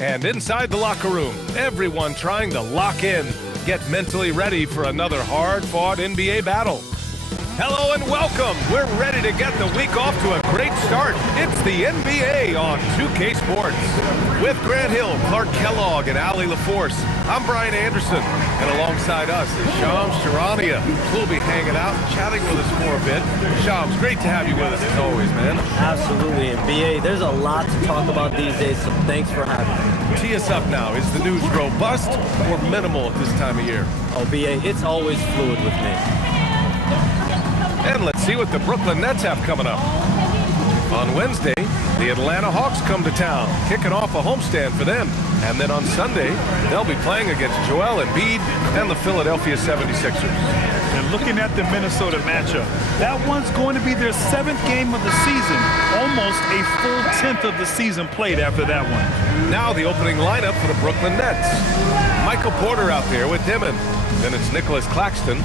And inside the locker room, everyone trying to lock in, get mentally ready for another hard-fought NBA battle. Hello and welcome. We're ready to get the week off to a great start. It's the NBA on 2K Sports. With Grant Hill, Clark Kellogg, and Ali LaForce, I'm Brian Anderson. And alongside us is Shams Charania, who'll be hanging out and chatting with us for a bit. Shams, great to have you with us as always, man. Absolutely. And BA, there's a lot to talk about these days, so thanks for having me. Tee us up now. Is the news robust or minimal at this time of year? Oh, BA, it's always fluid with me. And let's see what the Brooklyn Nets have coming up. On Wednesday, the Atlanta Hawks come to town, kicking off a homestand for them. And then on Sunday, they'll be playing against Joel Embiid and the Philadelphia 76ers. And looking at the Minnesota matchup, that one's going to be their 7th game of the season. Almost a full 10th of the season played after that one. Now the opening lineup for the Brooklyn Nets. Michael Porter out there with Dimon. Then it's Nicholas Claxton.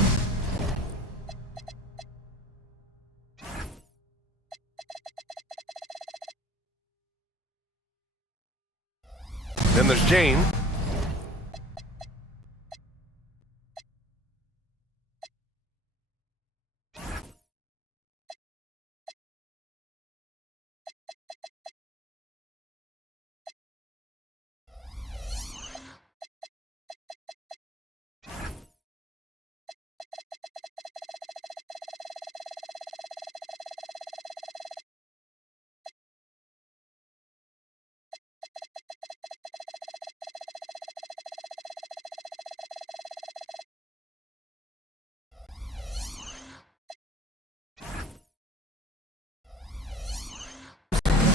Then there's Jane.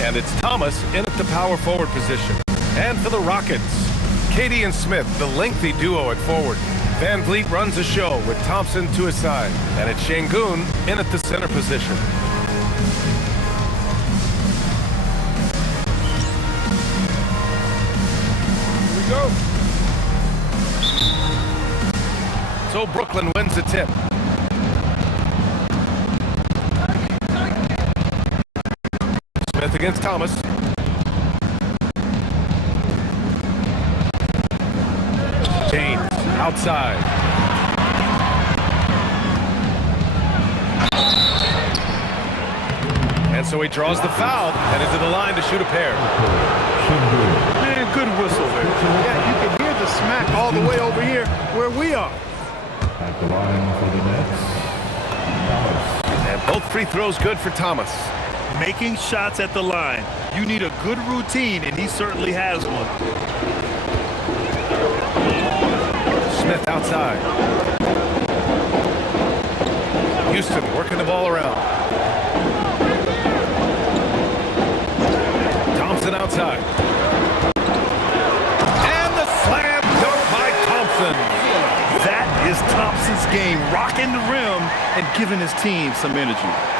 And it's Thomas in at the power forward position. And for the Rockets, Katie and Smith, the lengthy duo at forward. Van Vliet runs the show with Thompson to his side. And it's Şengün in at the center position. Here we go. So Brooklyn wins the tip. Smith against Thomas. James outside. And so he draws the foul and into the line to shoot a pair. Man, good whistle there. Yeah, you can hear the smack all the way over here where we are. At the line for the Nets, And both free throws good for Thomas. Making shots at the line. You need a good routine, and he certainly has one. Smith outside. Houston working the ball around. Thompson outside. And the slam dunk by Thompson. That is Thompson's game, rocking the rim and giving his team some energy.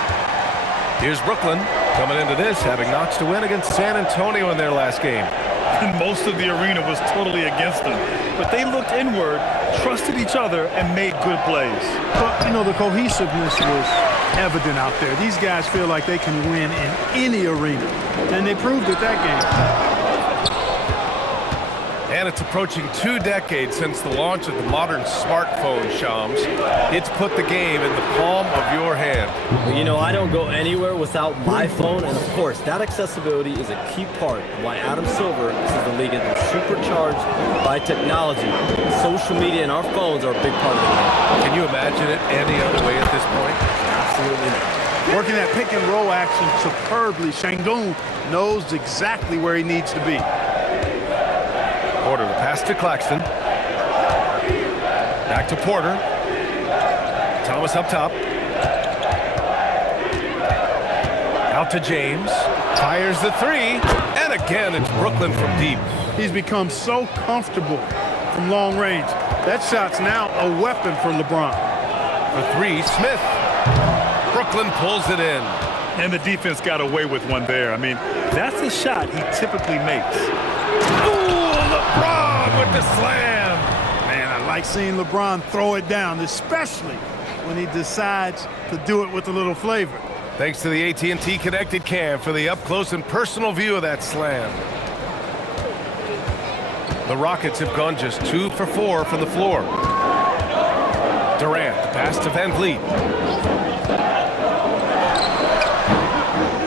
Here's Brooklyn coming into this, having notched a win against San Antonio in their last game. And most of the arena was totally against them. But they looked inward, trusted each other, and made good plays. But, you know, the cohesiveness was evident out there. These guys feel like they can win in any arena. And they proved it that game. And it's approaching 2 decades since the launch of the modern smartphone, Shams. It's put the game in the palm of your hand. You know, I don't go anywhere without my phone, and of course, that accessibility is a key part of why Adam Silver says the league is supercharged by technology. Social media and our phones are a big part of the game. Can you imagine it any other way at this point? Absolutely not. Working that pick and roll action superbly. Şengün knows exactly where he needs to be. Porter, the pass to Claxton. Back to Porter. Thomas up top. Out to James. Fires the three. And again, it's Brooklyn from deep. He's become so comfortable from long range. That shot's now a weapon for LeBron. For three, Smith. Brooklyn pulls it in. And the defense got away with one there. I mean, that's a shot he typically makes. Ooh, LeBron with the slam. Man, I like seeing LeBron throw it down, especially when he decides to do it with a little flavor. Thanks to the AT&T Connected Cam for the up-close and personal view of that slam. The Rockets have gone just 2 for 4 from the floor. Durant, the pass to Van Vliet.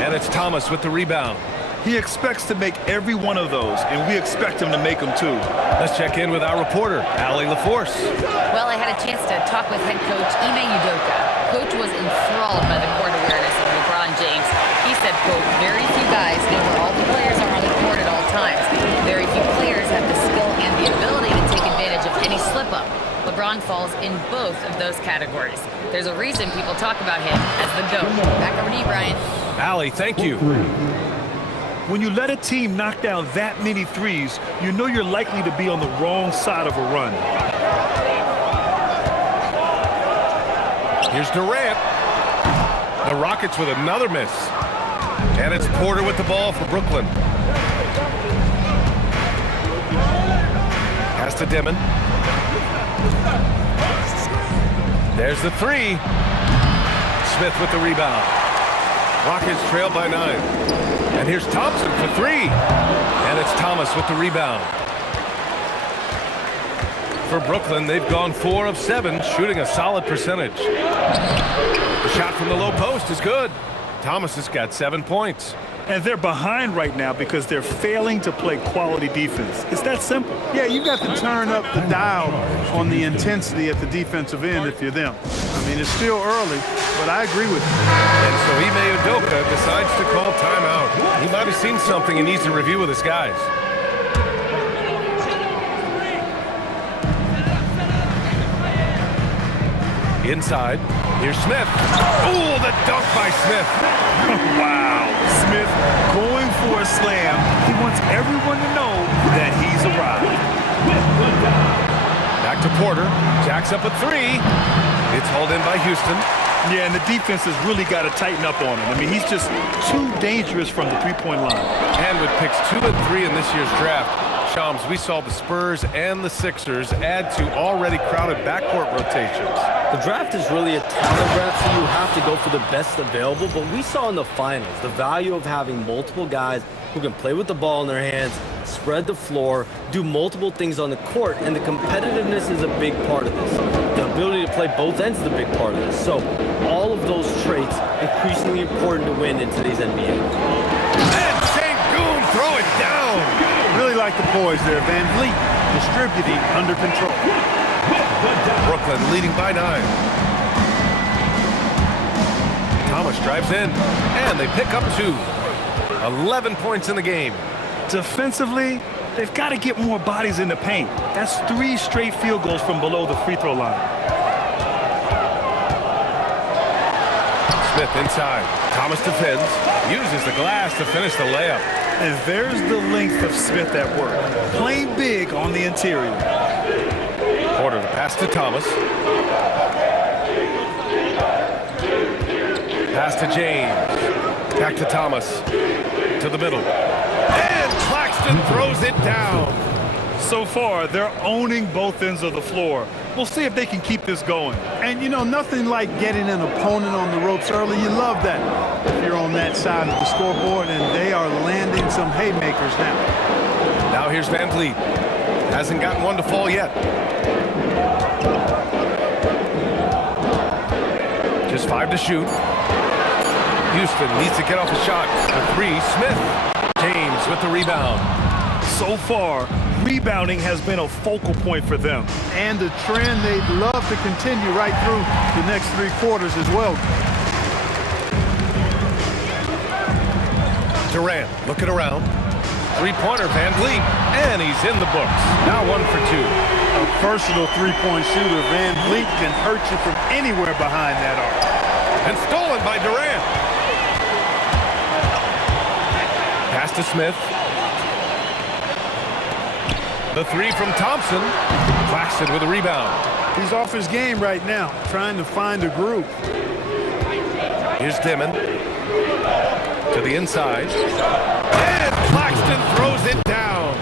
And it's Thomas with the rebound. He expects to make every one of those, and we expect him to make them too. Let's check in with our reporter, Allie LaForce. Well, I had a chance to talk with head coach Ime Udoka. Coach was enthralled by the court awareness of LeBron James. He said, quote, very few guys know where all the players are on the court at all times. Very few players have the skill and the ability to take advantage of any slip-up. LeBron falls in both of those categories. There's a reason people talk about him as the GOAT. Back over to you, Brian. Allie, thank you. When you let a team knock down that many threes, you know you're likely to be on the wrong side of a run. Here's Durant. The Rockets with another miss. And it's Porter with the ball for Brooklyn. Pass to Dimon. There's the three. Smith with the rebound. Rockets trail by 9. And here's Thompson for 3. And it's Thomas with the rebound. For Brooklyn, they've gone 4 of 7, shooting a solid percentage. The shot from the low post is good. Thomas has got 7 points. And they're behind right now because they're failing to play quality defense. It's that simple. Yeah, you got to turn up the dial on the intensity at the defensive end if you're them. I mean, it's still early, but I agree with you. And so Ime Udoka decides to call timeout. He might have seen something he needs to review with his guys. Inside, here's Smith. Ooh, the dunk by Smith. Wow. Smith going for a slam. He wants everyone to know that he's arrived. Back to Porter. Jacks up a 3. It's hauled in by Houston. Yeah, and the defense has really got to tighten up on him. I mean, he's just too dangerous from the three-point line. And with picks 2 and 3 in this year's draft, Shams, we saw the Spurs and the Sixers add to already crowded backcourt rotations. The draft is really a talent draft, so you have to go for the best available. But we saw in the finals the value of having multiple guys who can play with the ball in their hands, spread the floor, do multiple things on the court, and the competitiveness is a big part of this. The ability to play both ends is a big part of this. So all of those traits increasingly important to win in today's NBA. And Sengun throw it down. Really like the poise there. Van Vliet distributing under control. Brooklyn leading by 9. Thomas drives in, and they pick up 2. 11 points in the game. Defensively, they've got to get more bodies in the paint. That's 3 straight field goals from below the free throw line. Smith inside. Thomas defends. Uses the glass to finish the layup. And there's the length of Smith at work. Playing big on the interior. Porter the pass to Thomas. Pass to James. Back to Thomas. To the middle. And Claxton throws it down. So far, they're owning both ends of the floor. We'll see if they can keep this going. And, you know, nothing like getting an opponent on the ropes early. You love that if you're on that side of the scoreboard, and they are landing some haymakers now. Now here's Van Vliet. Hasn't gotten one to fall yet. Just 5 to shoot. Houston needs to get off a shot. A 3, Smith. James with the rebound. So far, rebounding has been a focal point for them. And a trend they'd love to continue right through the next 3 quarters as well. Durant looking around. 3-pointer Van Vliet. And he's in the books. Now 1 for 2. A versatile 3-point shooter. Van Vliet can hurt you from anywhere behind that arc. And stolen by Durant. Pass to Smith. The 3 from Thompson. Claxton with a rebound. He's off his game right now, trying to find a groove. Here's Dimon. To the inside. And Claxton throws it down.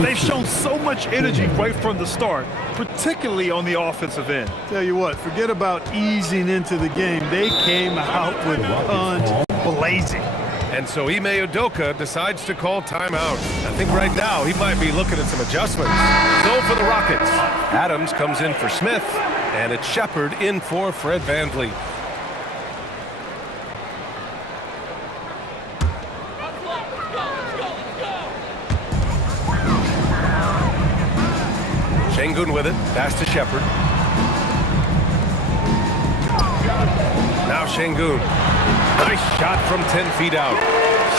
They've shown so much energy right from the start, particularly on the offensive end. Tell you what, forget about easing into the game. They came out with guns blazing. And so Ime Udoka decides to call timeout. I think right now he might be looking at some adjustments. So for the Rockets, Adams comes in for Smith, and it's Shepard in for Fred VanVleet. Şengün with it, pass to Shepard. Now Şengün. Nice shot from 10 feet out.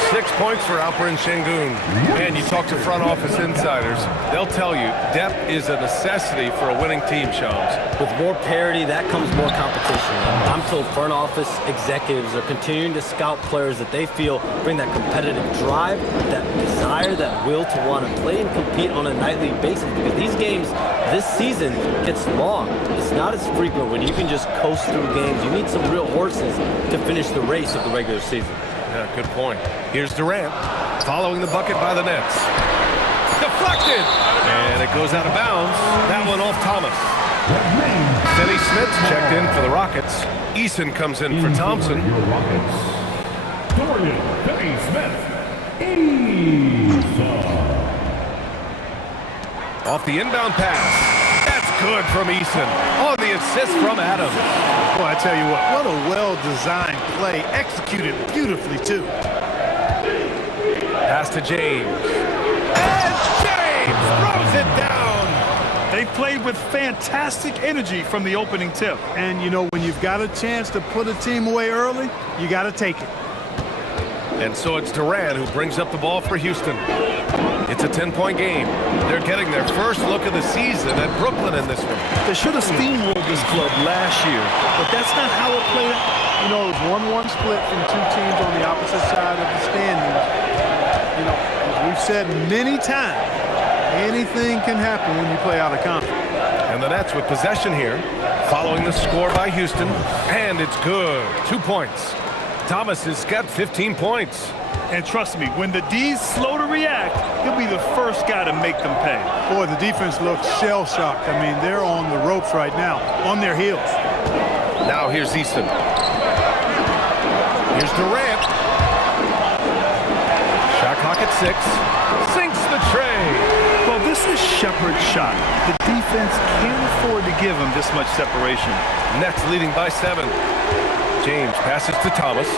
6 points for Alperen Şengün. And you talk to front office insiders, they'll tell you depth is a necessity for a winning team, Shams. With more parity, that comes more competition. I'm told front office executives are continuing to scout players that they feel bring that competitive drive, that desire, that will to want to play and compete on a nightly basis. Because these games this season gets long. It's not as frequent when you can just coast through games. You need some real horses to finish the race of the regular season. Yeah, good point. Here's Durant, following the bucket by the Nets. Deflected! And it goes out of bounds. That one off Thomas. Finney Smith's checked in for the Rockets. Eason comes in for Thompson. Your Rockets, Dorian Finney-Smith. Eason. Off the inbound pass. That's good from Eason. On the assist from Adams. Boy, I tell you what a well-designed play, executed beautifully, too. Pass to James. And James throws it down. They played with fantastic energy from the opening tip. And, you know, when you've got a chance to put a team away early, you got to take it. And so it's Durant who brings up the ball for Houston. It's a 10-point game. They're getting their first look of the season at Brooklyn in this one. They should have steamrolled this club last year, but that's not how it played out. You know, it was 1-1 split from two teams on the opposite side of the standings. You know, as we've said many times, anything can happen when you play out of conference. And the Nets with possession here, following the score by Houston, and it's good. 2 points. Thomas has got 15 points. And trust me, when the D's slow to react, he'll be the first guy to make them pay. Boy, the defense looks shell-shocked. I mean, they're on the ropes right now, on their heels. Now here's Easton. Here's Durant. Shot clock at 6. Sinks the tray. Well, this is Shepard's shot. The defense can't afford to give him this much separation. Nets leading by 7. James passes to Thomas.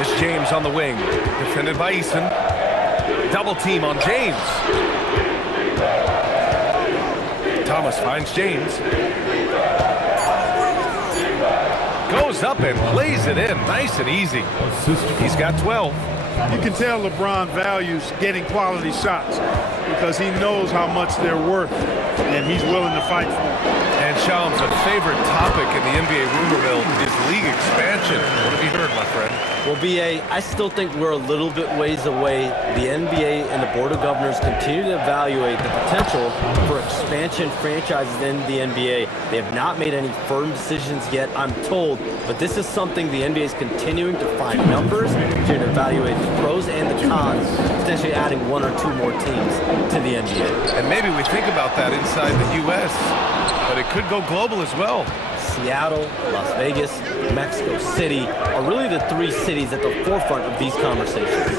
It's James on the wing, defended by Eason. Double team on James. Thomas finds James. Goes up and lays it in, nice and easy. He's got 12. You can tell LeBron values getting quality shots because he knows how much they're worth, and he's willing to fight for them. And Shams, a favorite topic in the NBA rumor mill is league expansion. What have you heard, my friend? Well, BA, I still think we're a little bit ways away. The NBA and the Board of Governors continue to evaluate the potential for expansion franchises in the NBA. They have not made any firm decisions yet, I'm told, but this is something the NBA is continuing to find numbers, to evaluate the pros and the cons, potentially adding 1 or 2 more teams to the NBA. And maybe we think about that inside the U.S., but it could go global as well. Seattle, Las Vegas, Mexico City are really the 3 cities at the forefront of these conversations.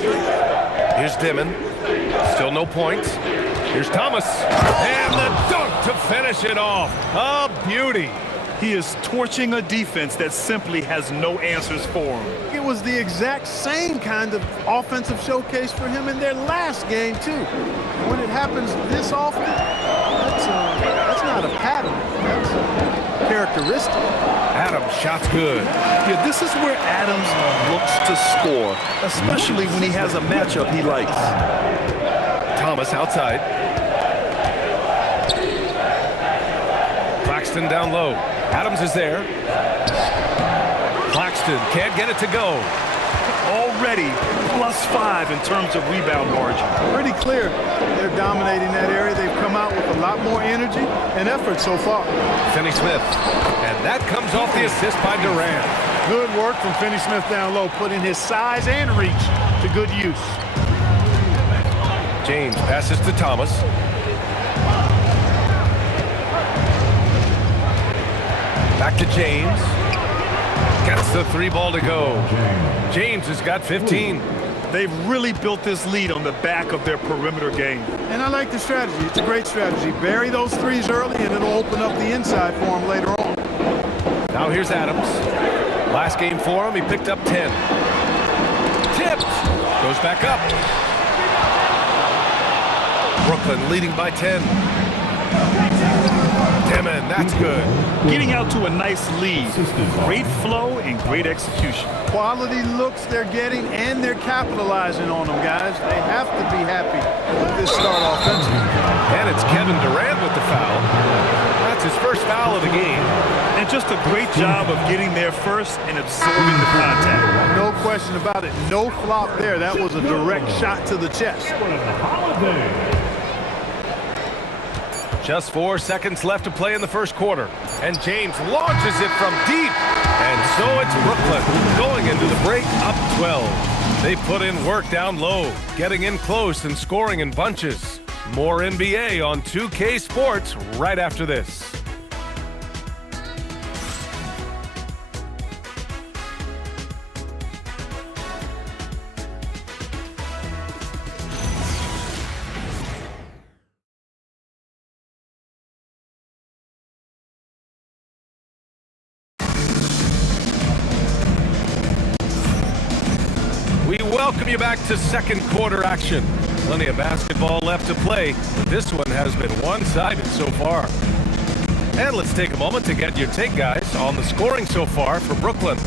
Here's Dimon. Still no points. Here's Thomas. And the dunk to finish it off. A beauty. He is torching a defense that simply has no answers for him. It was the exact same kind of offensive showcase for him in their last game, too. When it happens this often, that's not a pattern. That's a characteristic. Adams, shot's good. Yeah, this is where Adams looks to score, especially when he has a matchup he likes. Thomas outside. Claxton down low. Adams is there. Claxton can't get it to go. Already +5 in terms of rebound margin. Pretty clear they're dominating that area. They've come out with a lot more energy and effort so far. Finney Smith. And that comes off the assist by Durant. Good work from Finney Smith down low, putting his size and reach to good use. James passes to Thomas. Back to James. Gets the 3 ball to go. James has got 15. They've really built this lead on the back of their perimeter game. And I like the strategy. It's a great strategy. Bury those threes early, and it'll open up the inside for him later on. Now here's Adams. Last game for him, he picked up 10. Tipped. Goes back up. Brooklyn leading by 10. Timmon, that's good. Getting out to a nice lead. Great flow and great execution. Quality looks they're getting, and they're capitalizing on them, guys. They have to be happy with this start offensively. And it's Kevin Durant with the foul. That's his first foul of the game. And just a great job of getting there first and absorbing the contact. No question about it. No flop there. That was a direct shot to the chest. Just 4 seconds left to play in the first quarter. And James launches it from deep. And so it's Brooklyn going into the break up 12. They put in work down low, getting in close and scoring in bunches. More NBA on 2K Sports right after this. We welcome you back to second quarter action. Plenty of basketball left to play, but this one has been one-sided so far. And let's take a moment to get your take, guys, on the scoring so far for Brooklyn.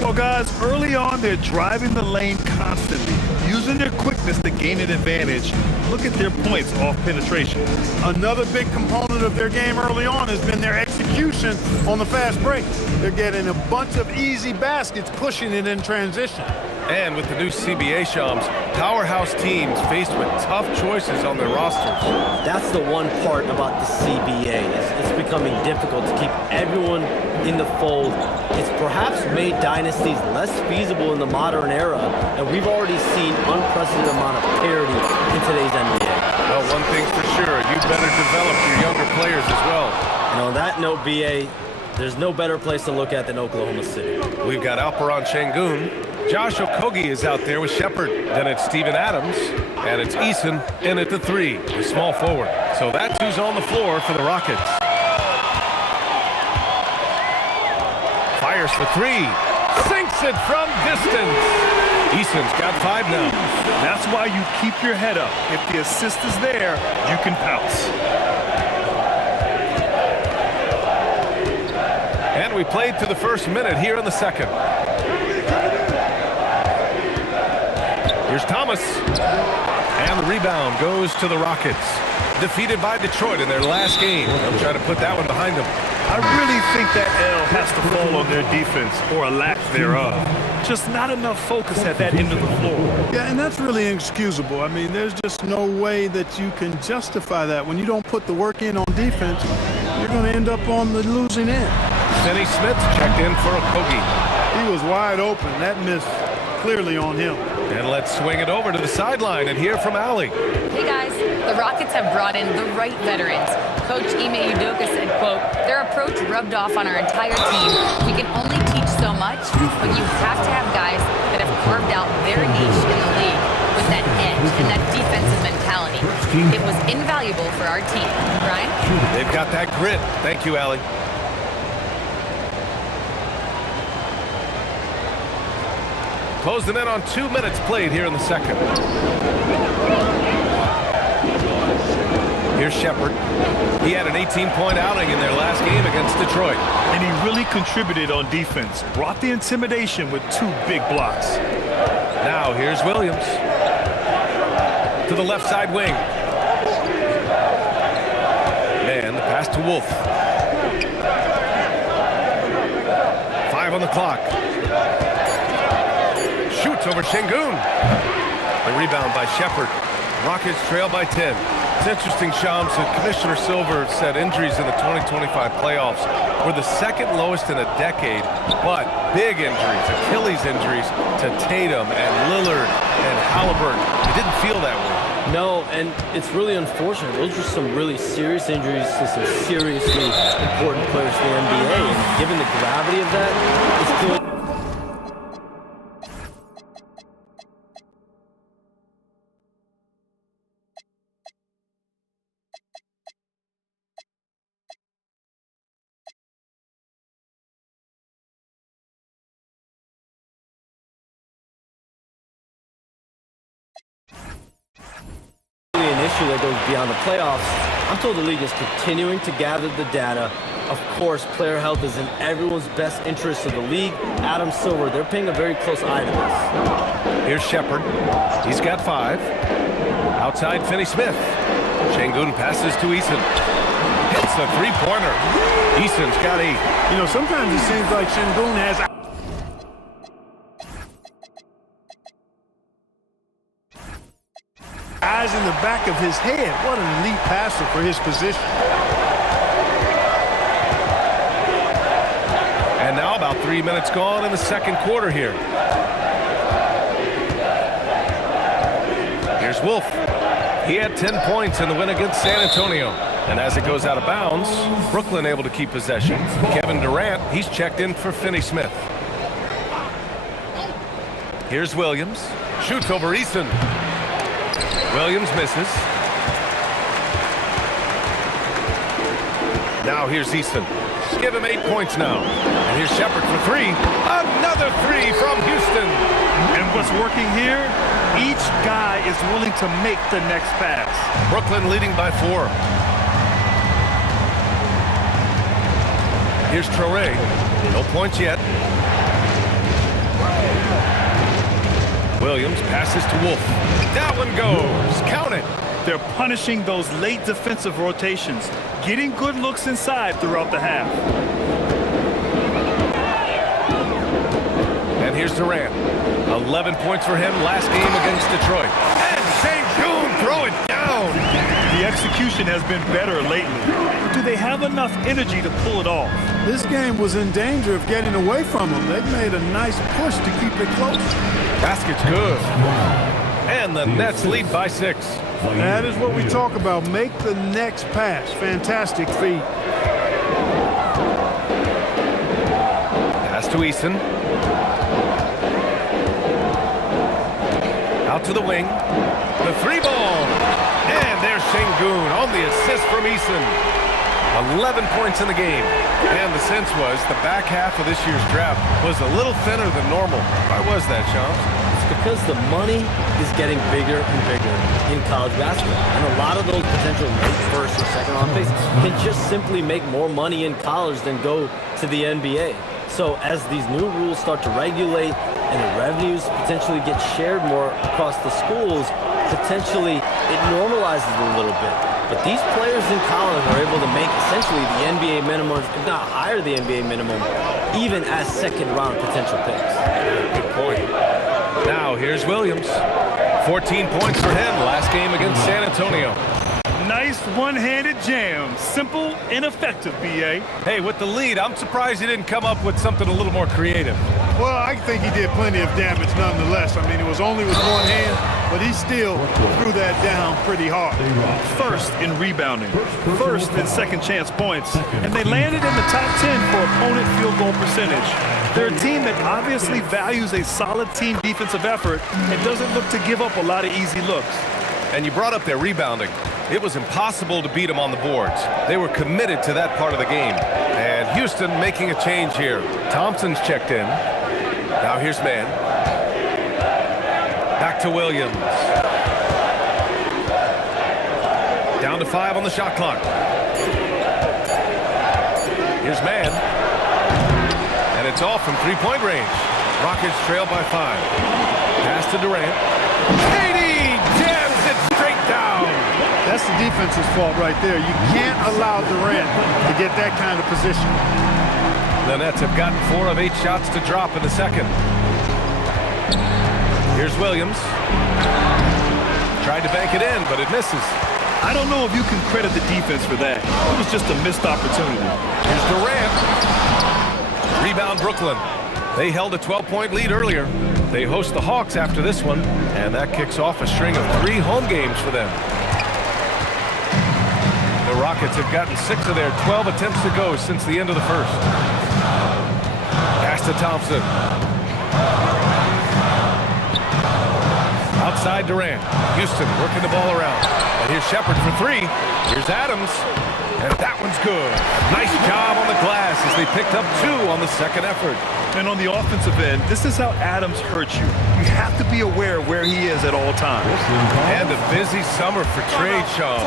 Well, guys, early on, they're driving the lane constantly, using their quickness to gain an advantage. Look at their points off penetration. Another big component of their game early on has been their execution on the fast break. They're getting a bunch of easy baskets, pushing it in transition. And with the new CBA, Shams, powerhouse teams faced with tough choices on their rosters. That's the one part about the CBA. It's becoming difficult to keep everyone in the fold. It's perhaps made dynasties less feasible in the modern era, and we've already seen unprecedented amount of parity in today's NBA. Well, one thing's for sure, you better develop your younger players as well. And on that note, BA, there's no better place to look at than Oklahoma City. We've got Alperon Şengün. Josh Okogie is out there with Shepard. Then it's Steven Adams. And it's Eason in at the 3, the small forward. So that's who's on the floor for the Rockets. Fires for 3. Sinks it from distance. Eason's got 5 now. That's why you keep your head up. If the assist is there, you can pounce. And we played to the first minute here in the second. Here's Thomas. And the rebound goes to the Rockets. Defeated by Detroit in their last game. They'll try to put that one behind them. I really think that L has to fall on their defense, or a lack thereof. Just not enough focus at that end of the floor. Yeah, and that's really inexcusable. I mean, there's just no way that you can justify that. When you don't put the work in on defense, you're going to end up on the losing end. Finney Smith checked in for Okogie. He was wide open. That missed clearly on him. And let's swing it over to the sideline and hear from Allie. Hey guys, the Rockets have brought in the right veterans. Coach Ime Udoka said, quote, their approach rubbed off on our entire team. We can only teach so much, but you have to have guys that have carved out their niche in the league with that edge and that defensive mentality. It was invaluable for our team. Brian? They've got that grit. Thank you, Allie. Closing in on 2 minutes played here in the second. Here's Shepard. He had an 18-point outing in their last game against Detroit. And he really contributed on defense. Brought the intimidation with 2 big blocks. Now here's Williams. To the left side wing. And the pass to Wolf. 5 on the clock. Shoots over Şengün. The rebound by Shepard. Rockets trail by 10. It's interesting, Shams, that Commissioner Silver said injuries in the 2025 playoffs were the second lowest in a decade, but big injuries, Achilles injuries to Tatum and Lillard and Halliburton. It didn't feel that way. No, and it's really unfortunate. Those are some really serious injuries to some seriously important players in the NBA, and given the gravity of that, it's clear especially that goes beyond the playoffs. I'm told the league is continuing to gather the data. Of course, player health is in everyone's best interest of the league. Adam Silver, they're paying a very close eye to this. Here's Shepard. He's got 5. Outside, Finney-Smith. Şengün passes to Eason. Hits a three-pointer. Eason's got 8. You know, sometimes it seems like Şengün has eyes in the back of his head. What an elite passer for his position. And now about 3 minutes gone in the second quarter here. Here's Wolf. He had 10 points in the win against San Antonio. And as it goes out of bounds, Brooklyn able to keep possession. Kevin Durant, he's checked in for Finney-Smith. Here's Williams. Shoots over Eason. Williams misses. Now here's Eason. Give him 8 points now. And here's Shepard for 3. Another 3 from Houston. And what's working here? Each guy is willing to make the next pass. Brooklyn leading by 4. Here's Traoré. No points yet. Williams passes to Wolf. That one goes. Count it. They're punishing those late defensive rotations, getting good looks inside throughout the half. And here's Durant. 11 points for him last game against Detroit. And Şengün throw it down. The execution has been better lately. But do they have enough energy to pull it off? This game was in danger of getting away from them. They've made a nice push to keep it close. Basket's good. And the Nets lead by 6. That is what we talk about. Make the next pass. Fantastic feat. Pass to Eason. Out to the wing. The 3-ball. And there's Şengün on the assist from Eason. 11 points in the game. And the sense was the back half of this year's draft was a little thinner than normal. Why was that, Sean? It's because the money is getting bigger and bigger in college basketball. And a lot of those potential late first or second round picks can just simply make more money in college than go to the NBA. So as these new rules start to regulate and the revenues potentially get shared more across the schools, potentially it normalizes it a little bit. But these players in college are able to make essentially the NBA minimum, if not higher the NBA minimum, even as second-round potential picks. Good point. Now here's Williams. 14 points for him last game against San Antonio. Nice one-handed jam. Simple and effective, B.A. Hey, with the lead, I'm surprised he didn't come up with something a little more creative. Well, I think he did plenty of damage nonetheless. I mean, it was only with one hand, but he still threw that down pretty hard. First in rebounding, first in second chance points, and they landed in the top 10 for opponent field goal percentage. They're a team that obviously values a solid team defensive effort and doesn't look to give up a lot of easy looks. And you brought up their rebounding. It was impossible to beat them on the boards. They were committed to that part of the game. And Houston making a change here. Thompson's checked in. Now here's Mann. Back to Williams. Down to 5 on the shot clock. Here's Mann. And it's off from three-point range. Rockets trail by 5. Pass to Durant. KD jams it straight down. That's the defense's fault right there. You can't allow Durant to get that kind of position. The Nets have gotten 4 of 8 shots to drop in the second. Here's Williams. Tried to bank it in, but it misses. I don't know if you can credit the defense for that. It was just a missed opportunity. Here's Durant. Rebound Brooklyn. They held a 12-point lead earlier. They host the Hawks after this one, and that kicks off a string of 3 home games for them. The Rockets have gotten 6 of their 12 attempts to go since the end of the first. Pass to Thompson. Outside Durant. Houston working the ball around. And here's Shepard for 3. Here's Adams. And that one's good. Nice job on the glass as as they picked up 2 on the second effort. And on the offensive end, this is how Adams hurts you. You have to be aware of where he is at all times. And a busy summer for trade shows.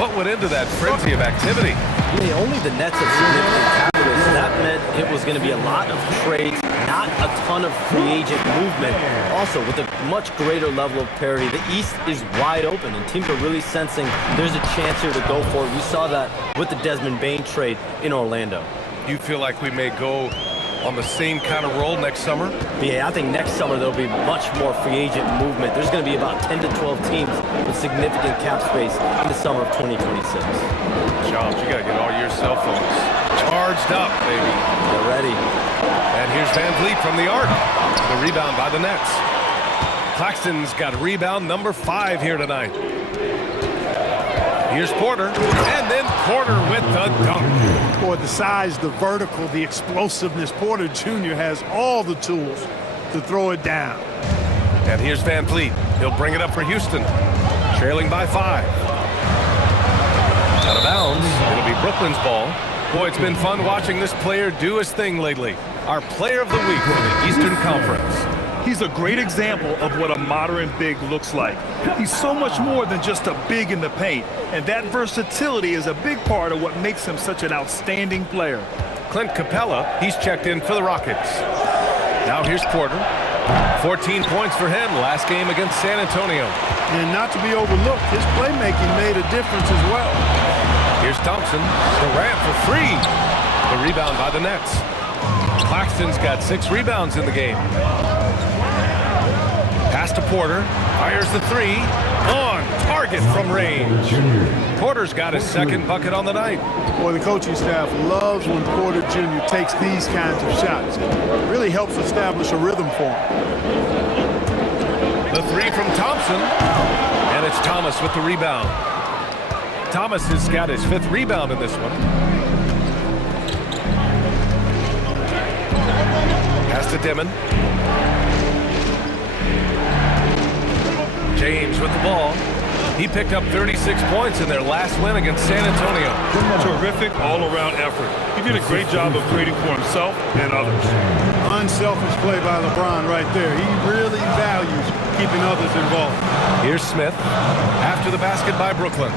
What went into that frenzy of activity? Yeah, only the Nets have significant cap space. That meant it was going to be a lot of trades, not a ton of free agent movement. Also, with a much greater level of parity, the East is wide open, and teams are really sensing there's a chance here to go for it. We saw that with the Desmond Bane trade in Orlando. You feel like we may go on the same kind of roll next summer? Yeah, I think next summer there'll be much more free agent movement. There's going to be about 10 to 12 teams with significant cap space in the summer of 2026. Jones, you got to get all your cell phones charged up, baby. They're ready. And here's Van Vliet from the arc. The rebound by the Nets. Claxton's got rebound number 5 here tonight. Here's Porter, and then Porter with the dunk. Boy, the size, the vertical, the explosiveness. Porter Jr. has all the tools to throw it down. And here's Van Vliet. He'll bring it up for Houston, trailing by 5. Out of bounds. It'll be Brooklyn's ball. Boy, it's been fun watching this player do his thing lately. Our player of the week for the Eastern Conference. He's a great example of what a modern big looks like. He's so much more than just a big in the paint, and that versatility is a big part of what makes him such an outstanding player. Clint Capella, he's checked in for the Rockets. Now here's Porter. 14 points for him last game against San Antonio. And not to be overlooked, his playmaking made a difference as well. Here's Thompson. Durant for 3. The rebound by the Nets. Claxton's got 6 rebounds in the game. Pass to Porter. Fires the 3. On target from range. Porter's got his second bucket on the night. Boy, the coaching staff loves when Porter Jr. takes these kinds of shots. It really helps establish a rhythm for him. The 3 from Thompson. And it's Thomas with the rebound. Thomas has got his 5th rebound in this one. Pass to Dimon. James with the ball. He picked up 36 points in their last win against San Antonio. Terrific all-around effort. He did a great job of creating for himself and others. Unselfish play by LeBron right there. He really values keeping others involved. Here's Smith. After the basket by Brooklyn.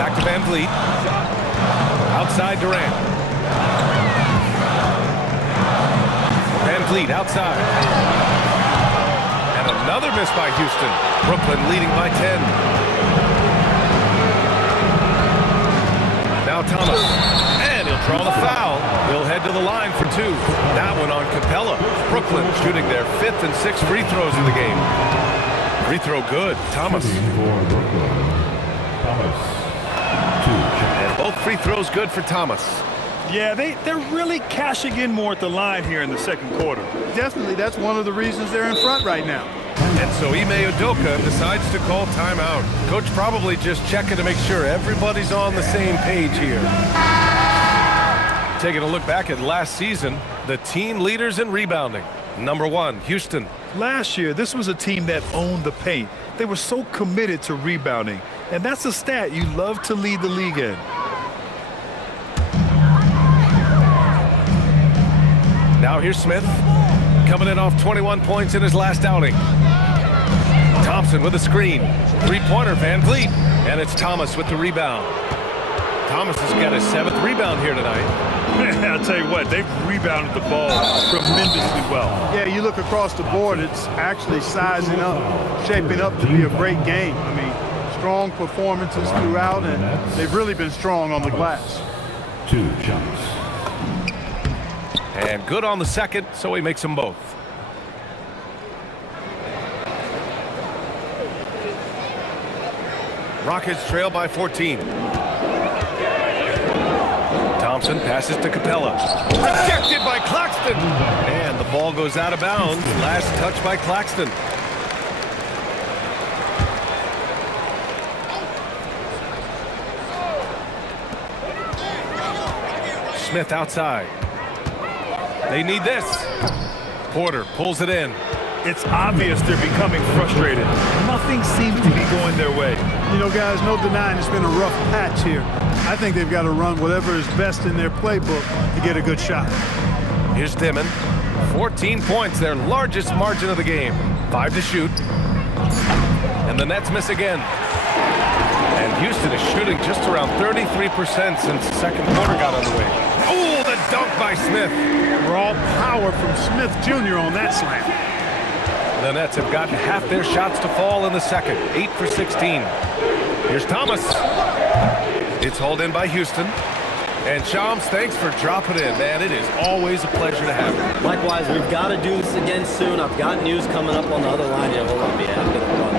Back to Van Vliet. Outside Durant. Van Vliet outside. And another miss by Houston. Brooklyn leading by 10. Now Thomas. And he'll draw the foul. He'll head to the line for 2. That one on Capella. Brooklyn shooting their 5th and 6th free throws in the game. Free throw good. Thomas. And both free throws good for Thomas. Yeah, they're really cashing in more at the line here in the second quarter. Definitely, that's one of the reasons they're in front right now. And so Ime Udoka decides to call timeout. Coach probably just checking to make sure everybody's on the same page here. Taking a look back at last season, the team leaders in rebounding. Number 1, Houston. Last year, this was a team that owned the paint. They were so committed to rebounding, and that's a stat you love to lead the league in. Now here's Smith, coming in off 21 points in his last outing. Thompson with a screen. 3-pointer, Van Vliet. And it's Thomas with the rebound. Thomas has got his 7th rebound here tonight. I'll tell you what, they've rebounded the ball tremendously well. Yeah, you look across the board, it's actually sizing up, shaping up to be a great game. I mean, strong performances throughout, and they've really been strong on the glass. 2 shots. And good on the second, so he makes them both. Rockets trail by 14. Thompson passes to Capella. Rejected by Claxton. And the ball goes out of bounds. Last touch by Claxton. Smith outside. They need this. Porter pulls it in. It's obvious they're becoming frustrated. Nothing seems to be going their way. You know, guys, no denying it's been a rough patch here. I think they've got to run whatever is best in their playbook to get a good shot. Here's Dimon. 14 points, their largest margin of the game. 5 to shoot. And the Nets miss again. And Houston is shooting just around 33% since the second quarter got underway. Oh, the dunk by Smith. Raw power from Smith Jr. on that slam. The Nets have gotten half their shots to fall in the second. 8 for 16. Here's Thomas. It's hauled in by Houston. And Shams, thanks for dropping in, man. It is always a pleasure to have you. Likewise, we've got to do this again soon. I've got news coming up on the other line. Yeah, hold on, man. I'm going to run,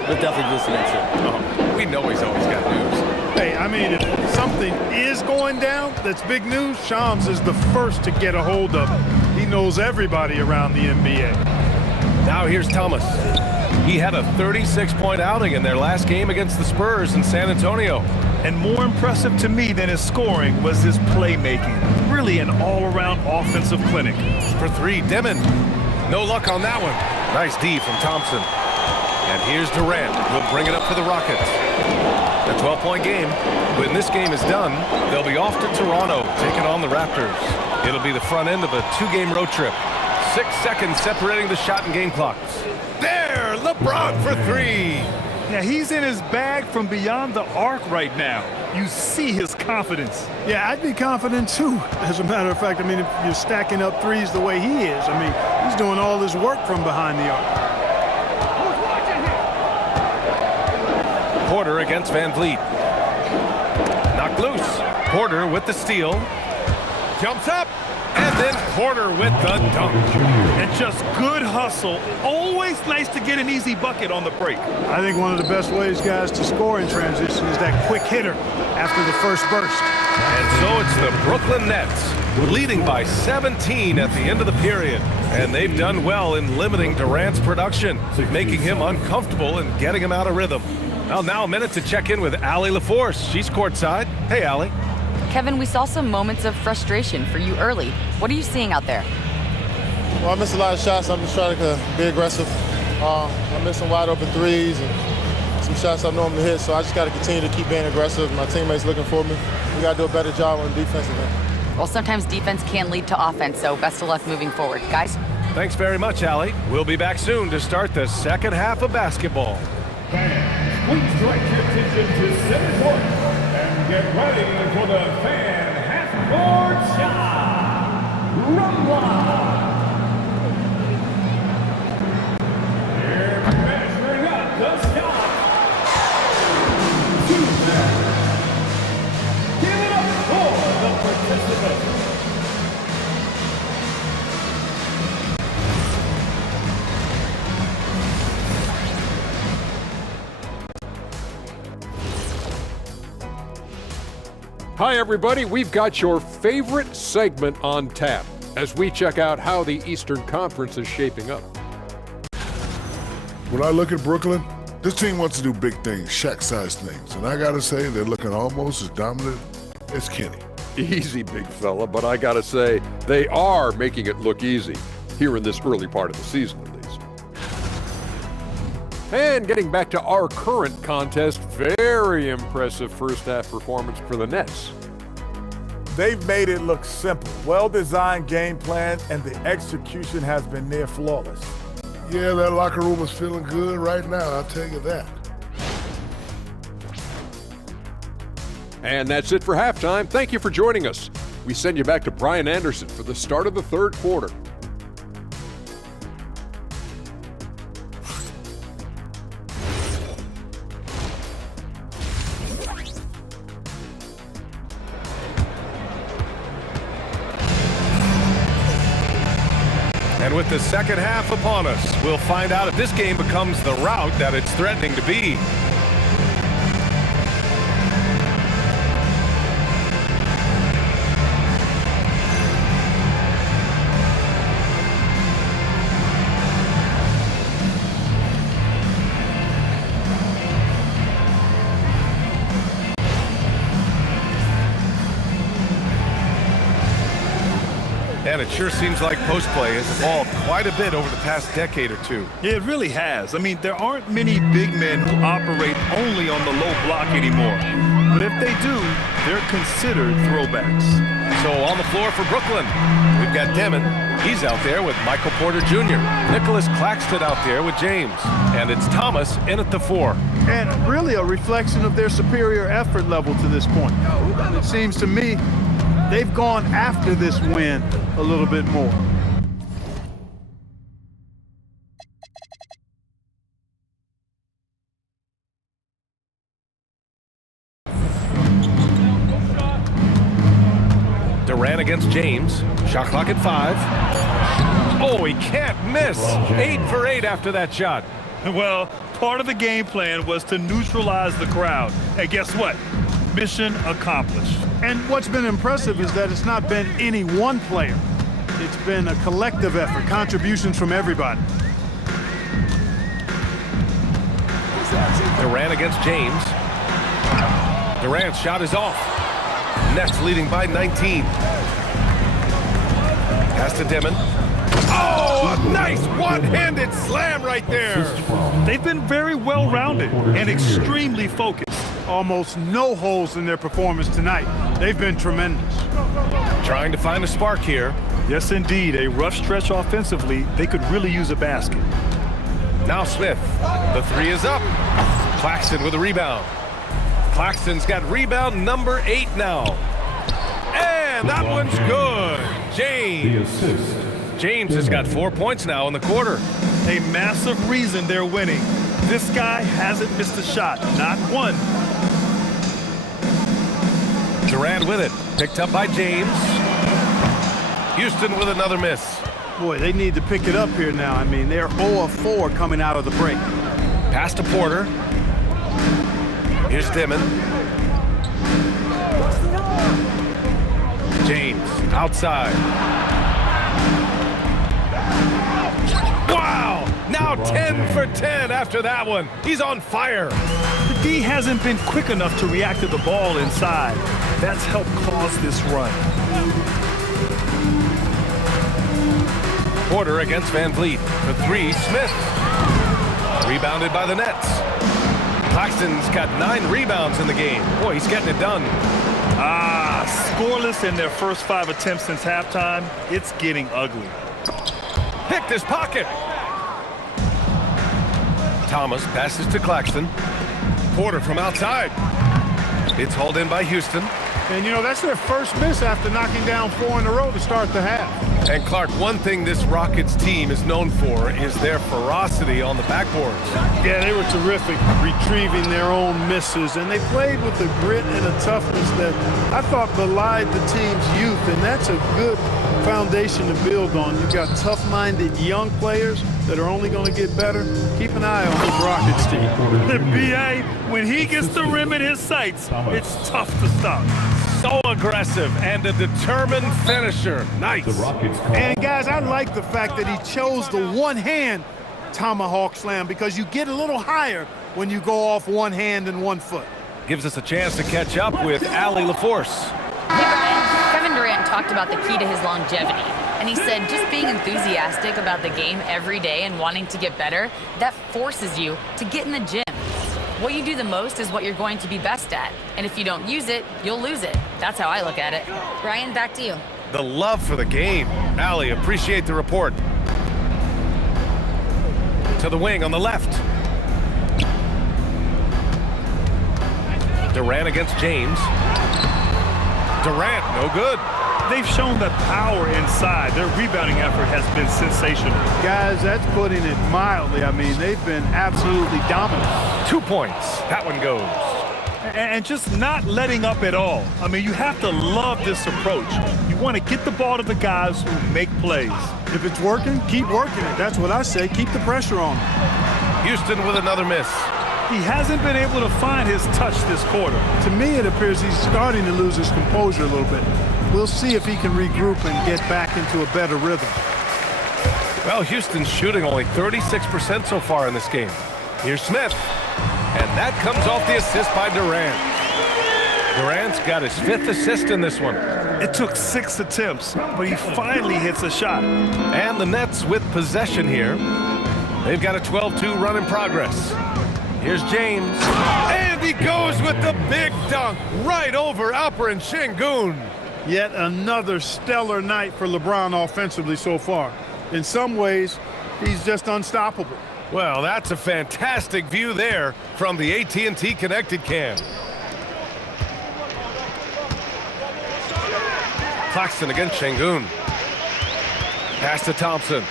but we'll definitely do this again soon. Oh, we know he's always got news. Hey, I mean, if something is going down that's big news, Shams is the first to get a hold of it. He knows everybody around the NBA. Now here's Thomas. He had a 36-point outing in their last game against the Spurs in San Antonio. And more impressive to me than his scoring was his playmaking. Really an all-around offensive clinic. For 3, Dimon. No luck on that one. Nice D from Thompson. And here's Durant. He'll bring it up for the Rockets. A 12-point game. When this game is done, they'll be off to Toronto, taking on the Raptors. It'll be the front end of a 2-game road trip. 6 seconds separating the shot and game clocks. There, LeBron for 3. Yeah, he's in his bag from beyond the arc right now. You see his confidence. Yeah, I'd be confident too. As a matter of fact, I mean, if you're stacking up threes the way he is, I mean, he's doing all his work from behind the arc. Porter against Van Vliet. Knocked loose. Porter with the steal. Jumps up. And then Porter with the dunk. And just good hustle. Always nice to get an easy bucket on the break. I think one of the best ways, guys, to score in transition is that quick hitter after the first burst. And so it's the Brooklyn Nets leading by 17 at the end of the period. And they've done well in limiting Durant's production, making him uncomfortable and getting him out of rhythm. Well, now a minute to check in with Allie LaForce. She's courtside. Hey, Allie. Kevin, we saw some moments of frustration for you early. What are you seeing out there? Well, I missed a lot of shots. I'm just trying to be aggressive. I missed some wide open threes and some shots I normally hit, so I just got to continue to keep being aggressive. My teammates looking for me. We got to do a better job on the defensive end. Well, sometimes defense can lead to offense, so best of luck moving forward. Guys? Thanks very much, Allie. We'll be back soon to start the second half of basketball. Fans, please direct your attention to center court and get ready for the fan half-court shot. Rumble! Here measuring up the shot. Give it up for the participants. Hi, everybody. We've got your favorite segment on tap as we check out how the Eastern Conference is shaping up. When I look at Brooklyn, this team wants to do big things, Shaq-sized things. And I got to say, they're looking almost as dominant as Kenny. Easy, big fella, but I got to say, they are making it look easy here in this early part of the season, at least. And getting back to our current contest, very impressive first-half performance for the Nets. They've made it look simple. Well-designed game plan, and the execution has been near flawless. Yeah, that locker room is feeling good right now, I'll tell you that. And that's it for halftime. Thank you for joining us. We send you back to Brian Anderson for the start of the third quarter. And with the second half upon us, we'll find out if this game becomes the rout that it's threatening to be. And it sure seems like post play has evolved quite a bit over the past decade or two. Yeah, it really has. I mean, there aren't many big men who operate only on the low block anymore. But if they do, they're considered throwbacks. So on the floor for Brooklyn, we've got Demon. He's out there with Michael Porter Jr. Nicholas Claxton out there with James. And it's Thomas in at the 4. And really a reflection of their superior effort level to this point. It seems to me they've gone after this win a little bit more. Durant against James. Shot clock at 5. Oh, he can't miss. 8 for 8 after that shot. Well, part of the game plan was to neutralize the crowd. And guess what? Mission accomplished. And what's been impressive is that it's not been any one player. It's been a collective effort, contributions from everybody. Durant against James. Durant's shot is off. Nets leading by 19. Pass to Demon. Oh, a nice one-handed slam right there. They've been very well-rounded and extremely focused. Almost no holes in their performance tonight. They've been tremendous. Trying to find a spark here. Yes, indeed. A rough stretch offensively. They could really use a basket. Now Smith. The 3 is up. Claxton with a rebound. Claxton's got rebound number 8 now. And that one's good. James has got 4 points now in the quarter. A massive reason they're winning. This guy hasn't missed a shot, not one. Durant with it. Picked up by James. Houston with another miss. Boy, they need to pick it up here now. I mean, they're 0 of 4 coming out of the break. Pass to Porter. Here's Demon. James outside. Wow! Now 10 for 10 after that one. He's on fire. The D hasn't been quick enough to react to the ball inside. That's helped cause this run. Porter against Van Vliet. For 3, Smith. Rebounded by the Nets. Claxton's got 9 rebounds in the game. Boy, he's getting it done. Scoreless in their first 5 attempts since halftime. It's getting ugly. Picked his pocket. Thomas passes to Claxton. Porter from outside. It's hauled in by Houston. And, you know, that's their first miss after knocking down 4 in a row to start the half. And, Clark, one thing this Rockets team is known for is their ferocity on the backboards. Yeah, they were terrific retrieving their own misses, and they played with a grit and a toughness that I thought belied the team's youth, and that's a good foundation to build on. You've got tough-minded young players that are only going to get better. Keep an eye on this Rockets team. The BA, when he gets the rim in his sights, it's tough to stop. So aggressive and a determined finisher. Nice. And guys, I like the fact that he chose the one-hand tomahawk slam because you get a little higher when you go off one hand and 1 foot. Gives us a chance to catch up with Allie LaForce. Hey Brian, Kevin Durant talked about the key to his longevity. And he said just being enthusiastic about the game every day and wanting to get better, that forces you to get in the gym. What you do the most is what you're going to be best at. And if you don't use it, you'll lose it. That's how I look at it. Brian, back to you. The love for the game. Allie, appreciate the report. To the wing on the left. Durant against James. Durant, no good. They've shown the power inside. Their rebounding effort has been sensational. Guys, that's putting it mildly. I mean, they've been absolutely dominant. 2 points. That one goes. And just not letting up at all. I mean, you have to love this approach. You want to get the ball to the guys who make plays. If it's working, keep working it. That's what I say. Keep the pressure on them. Houston with another miss. He hasn't been able to find his touch this quarter. To me, it appears he's starting to lose his composure a little bit. We'll see if he can regroup and get back into a better rhythm. Well, Houston's shooting only 36% so far in this game. Here's Smith. And that comes off the assist by Durant. Durant's got his 5th assist in this one. It took 6 attempts, but he finally hits a shot. And the Nets with possession here. They've got a 12-2 run in progress. Here's James. And he goes with the big dunk right over Alperen Şengün. Yet another stellar night for LeBron offensively so far. In some ways, he's just unstoppable. Well, that's a fantastic view there from the AT&T Connected Cam. Claxton against Şengün. Pass to Thompson.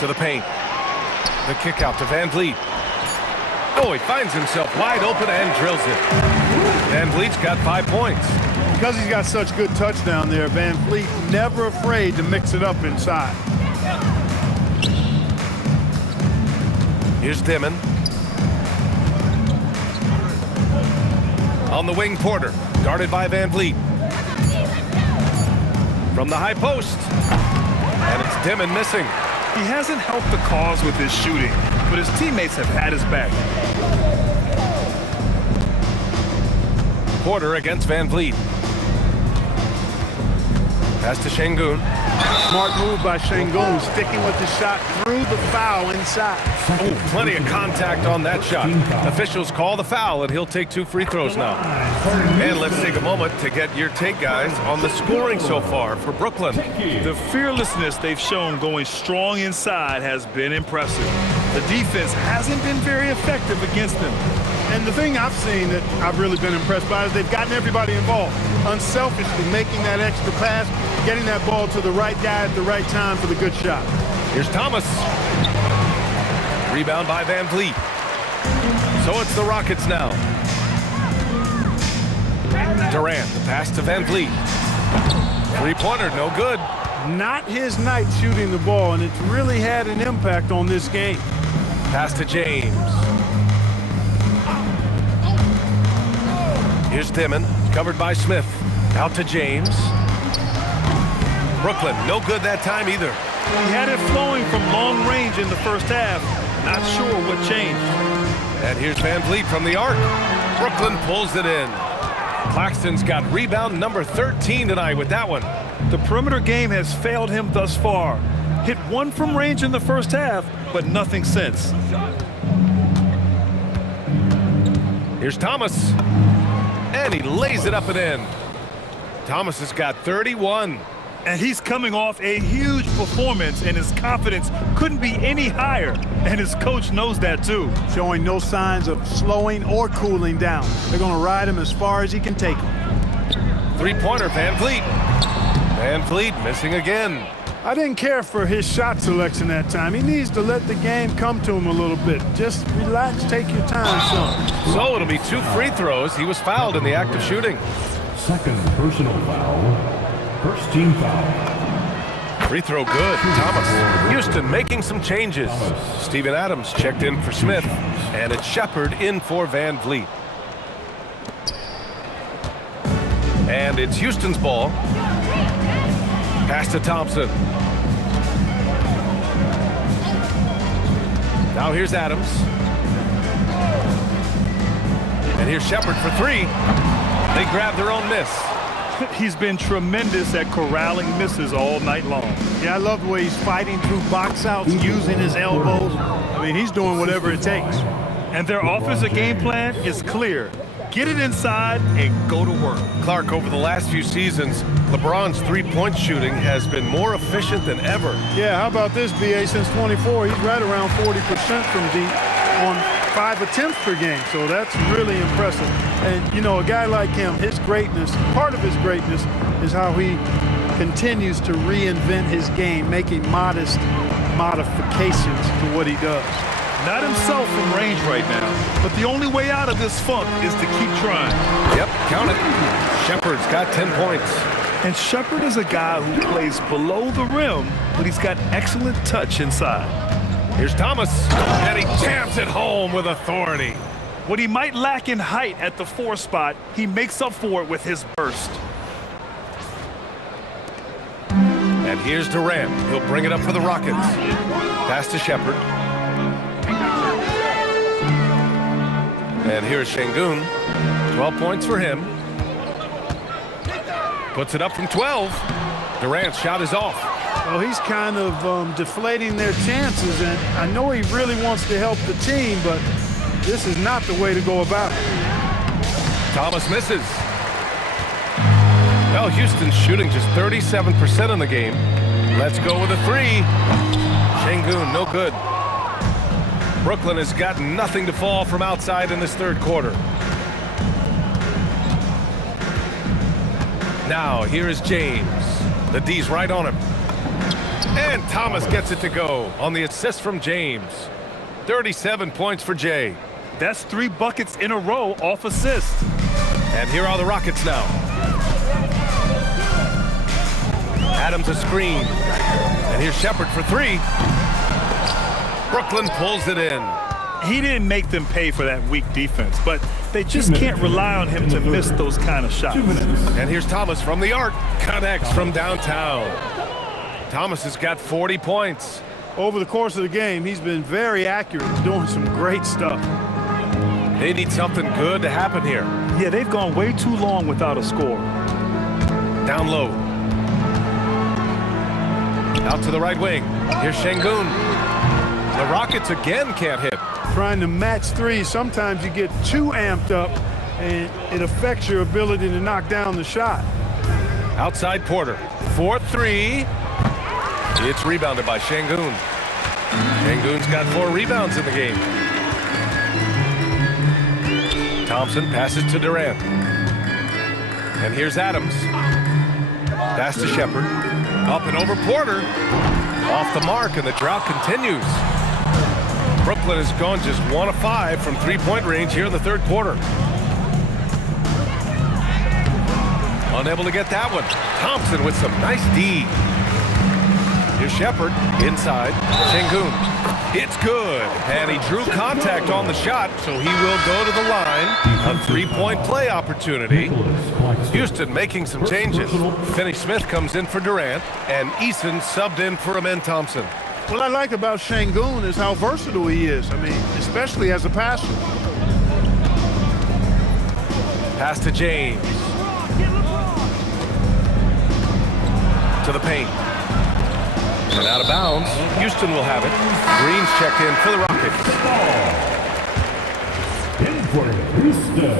To the paint. The kick out to Van Vliet. Oh, he finds himself wide open and drills it. Van Vliet's got 5 points. Because he's got such good touch down there, Van Vliet never afraid to mix it up inside. Here's Dimon. On the wing, Porter. Guarded by Van Vliet. From the high post. And it's Dimon missing. He hasn't helped the cause with his shooting, but his teammates have had his back. Porter against Van Vliet. Pass to Şengün. Smart move by Şengün, sticking with the shot through the foul inside. Oh, plenty of contact on that shot. Officials call the foul, and he'll take 2 free throws now. And let's take a moment to get your take, guys, on the scoring so far for Brooklyn. The fearlessness they've shown going strong inside has been impressive. The defense hasn't been very effective against them. And the thing I've seen that I've really been impressed by is they've gotten everybody involved. Unselfishly making that extra pass, getting that ball to the right guy at the right time for the good shot. Here's Thomas. Rebound by Van Vliet. So it's the Rockets now. Durant, the pass to Van Vliet. Three-pointer, no good. Not his night shooting the ball, and it's really had an impact on this game. Pass to James. Here's Dimon, covered by Smith. Out to James. Brooklyn, no good that time either. He had it flowing from long range in the first half. Not sure what changed. And here's Van Vliet from the arc. Brooklyn pulls it in. Claxton's got rebound number 13 tonight with that one. The perimeter game has failed him thus far. Hit 1 from range in the first half, but nothing since. Here's Thomas. And he lays it up and in. Thomas has got 31. And he's coming off a huge performance, and his confidence couldn't be any higher. And his coach knows that too. Showing no signs of slowing or cooling down. They're going to ride him as far as he can take him. Three-pointer, Van Vliet. Van Vliet missing again. I didn't care for his shot selection that time. He needs to let the game come to him a little bit. Just relax, take your time, son. So it'll be 2 free throws. He was fouled in the act of shooting. Second personal foul. First team foul. Free throw good. Thomas. Houston making some changes. Steven Adams checked in for Smith. And it's Shepard in for Van Vliet. And it's Houston's ball. Pass to Thompson. Now here's Adams. And here's Shepard for 3. They grab their own miss. He's been tremendous at corralling misses all night long. Yeah, I love the way he's fighting through box outs, using his elbows. I mean, he's doing whatever it takes. And their offensive game plan is clear. Get it inside and go to work. Clark, over the last few seasons, LeBron's three-point shooting has been more efficient than ever. Yeah, how about this, B.A.? Since 24, he's right around 40% from deep on 5 attempts per game. So that's really impressive. And, you know, a guy like him, his greatness, part of his greatness is how he continues to reinvent his game, making modest modifications to what he does. Not himself from range right now, but the only way out of this funk is to keep trying. Yep, count it. Shepard's got 10 points. And Shepard is a guy who plays below the rim, but he's got excellent touch inside. Here's Thomas, and he jams it home with authority. What he might lack in height at the 4 spot, he makes up for it with his burst. And here's Durant. He'll bring it up for the Rockets. Pass to Shepard. And here's Şengün. 12 points for him. Puts it up from 12. Durant's shot is off. Well, he's kind of deflating their chances, and I know he really wants to help the team, but this is not the way to go about it. Thomas misses. Well, Houston's shooting just 37% in the game. Let's go with a three. Şengün, no good. Brooklyn has got nothing to fall from outside in this third quarter. Now, here is James. The D's right on him. And Thomas gets it to go on the assist from James. 37 points for Jay. That's 3 buckets in a row off assist. And here are the Rockets now. Adams a screen. And here's Shepard for 3. Brooklyn pulls it in. He didn't make them pay for that weak defense, but they just can't rely on him to miss those kind of shots. And here's Thomas from the arc. Connects from downtown. Thomas has got 40 points. Over the course of the game, he's been very accurate, doing some great stuff. They need something good to happen here. Yeah, they've gone way too long without a score. Down low. Out to the right wing. Here's Şengün. The Rockets again can't hit. Trying to match threes, sometimes you get too amped up, and it affects your ability to knock down the shot. Outside Porter. 4-3. It's rebounded by Şengün. Şengün's got 4 rebounds in the game. Thompson passes to Durant. And here's Adams. Pass to Shepard. Up and over Porter. Off the mark, and the drought continues. Brooklyn has gone just 1 of 5 from three-point range here in the third quarter. Unable to get that one. Thompson with some nice D. Here's Shepard inside. Şengün. It's good. And he drew contact on the shot, so he will go to the line. A three-point play opportunity. Houston making some changes. Finney-Smith comes in for Durant, and Eason subbed in for Amen Thompson. What I like about Şengün is how versatile he is. I mean, especially as a passer. Pass to James. To the paint. And out of bounds. Houston will have it. Green's checked in for the Rockets. In for Houston,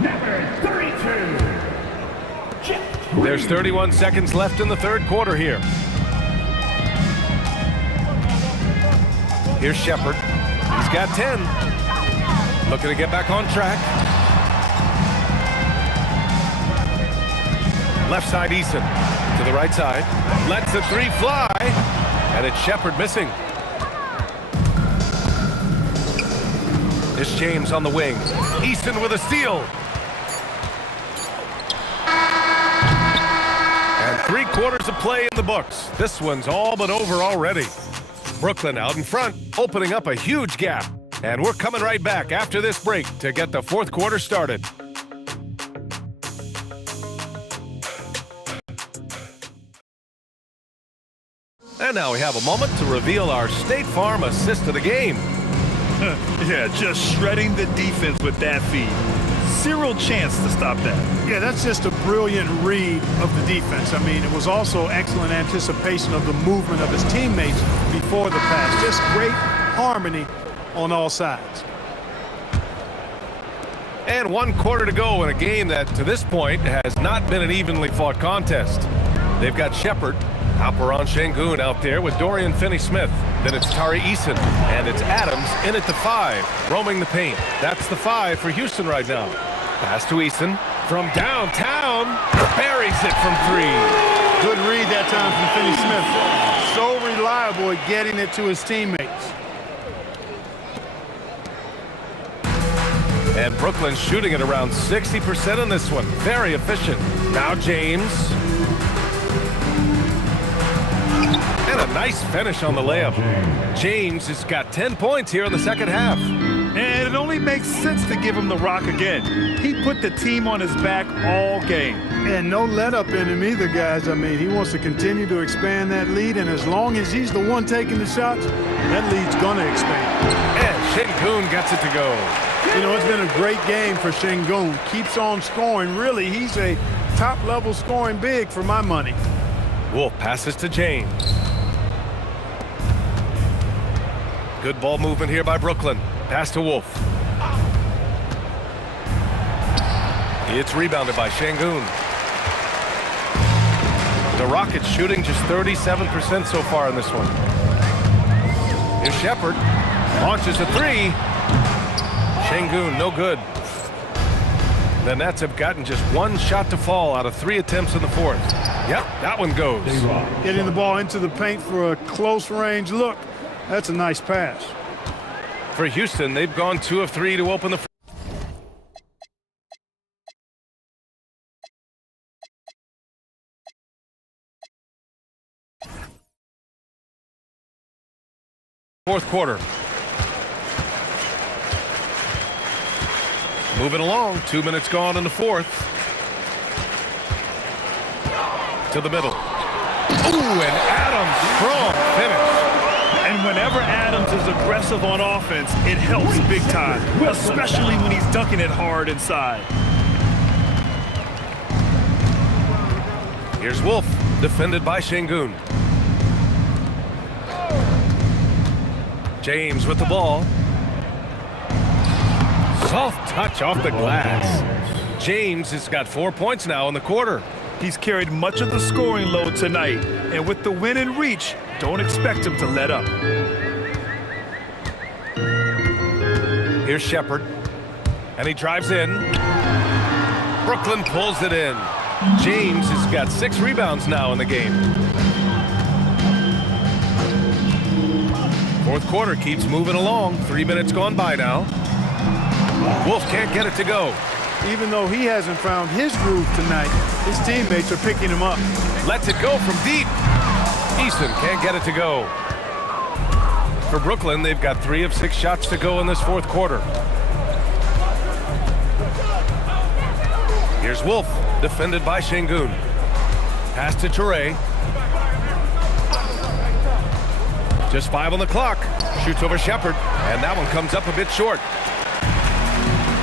number 32. There's 31 seconds left in the third quarter here. Here's Shepard. He's got 10. Looking to get back on track. Left side Eason. To the right side. Lets the three fly. And it's Shepard missing. It's James on the wing. Eason with a steal. And 3 quarters of play in the books. This one's all but over already. Brooklyn out in front, opening up a huge gap. And we're coming right back after this break to get the fourth quarter started. And now we have a moment to reveal our State Farm assist of the game. Yeah, just shredding the defense with that feed. Zero chance to stop that. Yeah, that's just a brilliant read of the defense. I mean, it was also excellent anticipation of the movement of his teammates before the pass. Just great harmony on all sides. And 1 quarter to go in a game that, to this point, has not been an evenly fought contest. They've got Shepard, Alperen Şengün out there with Dorian Finney-Smith. Then it's Tari Eason, and it's Adams in at the 5, roaming the paint. That's the 5 for Houston right now. Pass to Eason from downtown, buries it from 3. Good read that time from Finney-Smith. So reliable at getting it to his teammates. And Brooklyn shooting at around 60% on this one. Very efficient. Now James. And a nice finish on the layup. James has got 10 points here in the second half. And it only makes sense to give him the rock again. He put the team on his back all game. And no let up in him either, guys. I mean, he wants to continue to expand that lead, and as long as he's the one taking the shots, that lead's gonna expand. And Şengün gets it to go. You know, it's been a great game for Şengün. Keeps on scoring. Really, he's a top-level scoring big for my money. Wolf passes to James. Good ball movement here by Brooklyn. Pass to Wolf. It's rebounded by Şengün. The Rockets shooting just 37% so far in this one. Here's Shepherd. Launches a three. Şengün, no good. The Nets have gotten just one shot to fall out of 3 attempts in the fourth. Yep, that one goes. Getting the ball into the paint for a close range look. That's a nice pass. For Houston, they've gone 2 of 3 to open the fourth quarter. Moving along, 2 minutes gone in the fourth. To the middle. Ooh, and Adams, strong finish. And whenever Adams is aggressive on offense, it helps big time, especially when he's dunking it hard inside. Here's Wolf, defended by Şengün. James with the ball. Soft touch off the glass. James has got 4 points now in the quarter. He's carried much of the scoring load tonight, and with the win in reach, don't expect him to let up. Here's Shepherd, and he drives in. Brooklyn pulls it in. James has got 6 rebounds now in the game. Fourth quarter keeps moving along. 3 minutes gone by now. Wolf can't get it to go. Even though he hasn't found his groove tonight, his teammates are picking him up. Lets it go from deep. Easton can't get it to go. For Brooklyn, they've got 3 of 6 shots to go in this fourth quarter. Here's Wolf, defended by Şengün. Pass to Toure. Just 5 on the clock. Shoots over Shepherd, and that one comes up a bit short.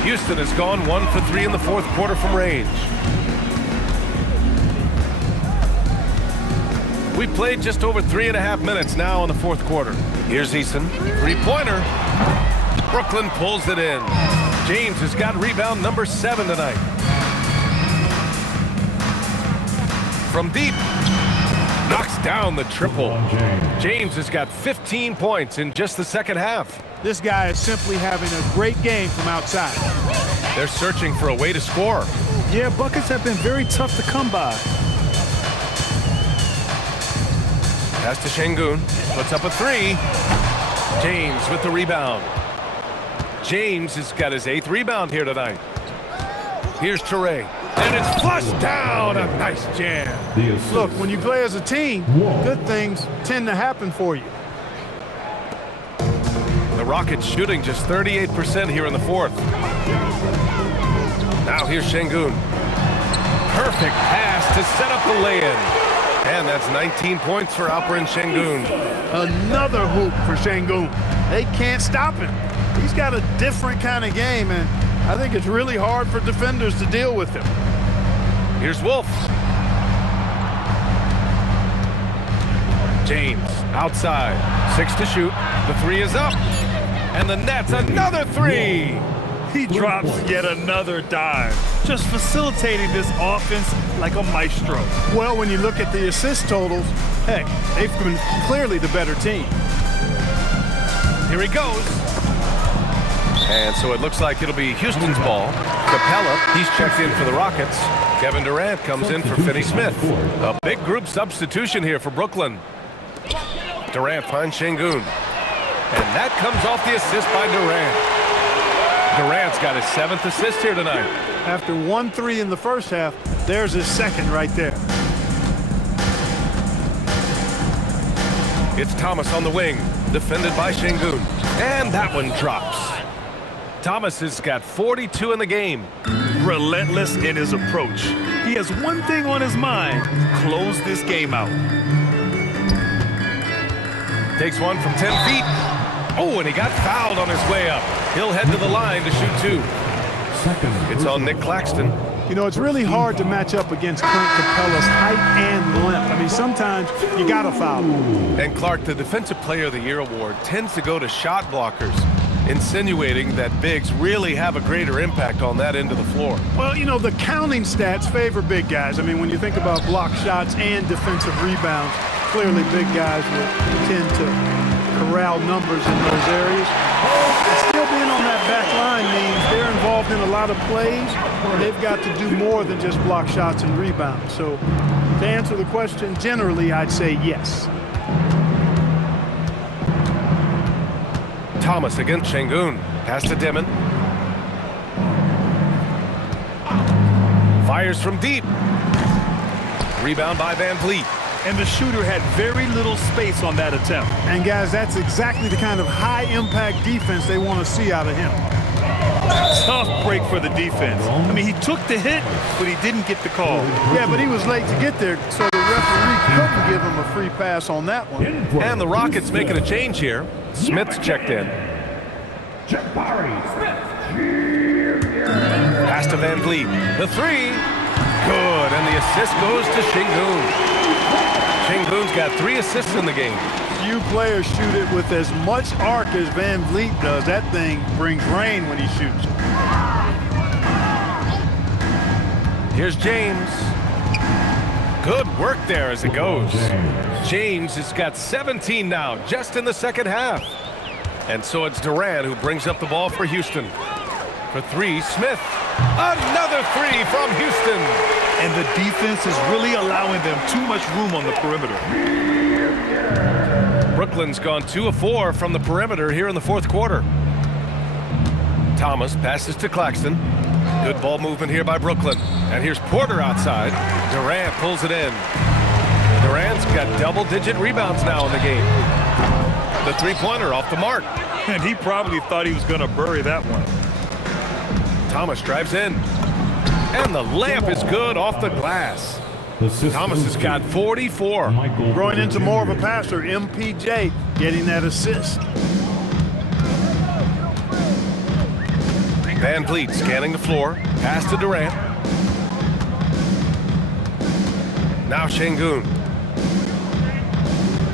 Houston has gone 1 for 3 in the fourth quarter from range. We played just over 3.5 minutes now in the fourth quarter. Here's Easton, 3-pointer. Brooklyn pulls it in. James has got rebound number 7 tonight. From deep, knocks down the triple. James has got 15 points in just the second half. This guy is simply having a great game from outside. They're searching for a way to score. Yeah, buckets have been very tough to come by. Pass to Şengün, puts up a 3. James with the rebound. James has got his 8th rebound here tonight. Here's Toure, and it's flushed down. A nice jam. Look, when you play as a team, good things tend to happen for you. The Rockets shooting just 38% here in the fourth. Now here's Şengün. Perfect pass to set up the lay-in. And that's 19 points for Alperen Şengün. Another hoop for Şengün. They can't stop him. He's got a different kind of game, and I think it's really hard for defenders to deal with him. Here's Wolf. James outside. 6 to shoot. The 3 is up. And the Nets another 3. He drops yet another dime, just facilitating this offense like a maestro. Well, when you look at the assist totals, heck, they've been clearly the better team. Here he goes. And so it looks like it'll be Houston's ball. Capella, he's checked in for the Rockets. Kevin Durant comes in for Finney-Smith. A big group substitution here for Brooklyn. Durant finds Şengün. And that comes off the assist by Durant. Durant's got his 7th assist here tonight. After 1-3 in the first half, there's his 2nd right there. It's Thomas on the wing, defended by Şengün. And that one drops. Thomas has got 42 in the game. Relentless in his approach. He has one thing on his mind: close this game out. Takes one from 10 feet. Oh, and he got fouled on his way up. He'll head to the line to shoot 2. It's on Nick Claxton. You know, it's really hard to match up against Clint Capella's height and length. I mean, sometimes you got to foul him. And Clark, the Defensive Player of the Year award tends to go to shot blockers, insinuating that bigs really have a greater impact on that end of the floor. Well, you know, the counting stats favor big guys. I mean, when you think about block shots and defensive rebounds, clearly big guys will tend to corral numbers in those areas. And still being on that back line means they're involved in a lot of plays. They've got to do more than just block shots and rebounds. So to answer the question, generally, I'd say yes. Thomas against Şengün. Pass to Dimon. Fires from deep. Rebound by Van Vliet. And the shooter had very little space on that attempt. And guys, that's exactly the kind of high-impact defense they want to see out of him. Tough break for the defense. I mean, he took the hit, but he didn't get the call. Yeah, but he was late to get there, so the referee couldn't give him a free pass on that one. And the Rockets making a change here. Smith's checked in. Pass to Van Vliet. The three. Good, and the assist goes to Şengün. Şengün's got 3 assists in the game. Few players shoot it with as much arc as Van Vliet does. That thing brings rain when he shoots it. Here's James. Good work there as it goes. James has got 17 now, just in the second half. And so it's Durant who brings up the ball for Houston. For 3, Smith. Another 3 from Houston. And the defense is really allowing them too much room on the perimeter. Brooklyn's gone 2 of 4 from the perimeter here in the fourth quarter. Thomas passes to Claxton. Good ball movement here by Brooklyn. And here's Porter outside. Durant pulls it in. Durant's got double-digit rebounds now in the game. The three-pointer off the mark. And he probably thought he was going to bury that one. Thomas drives in. And the layup is good off the glass. Thomas has got 44. Growing into more of a passer, MPJ getting that assist. Van Vliet scanning the floor. Pass to Durant. Now Şengün.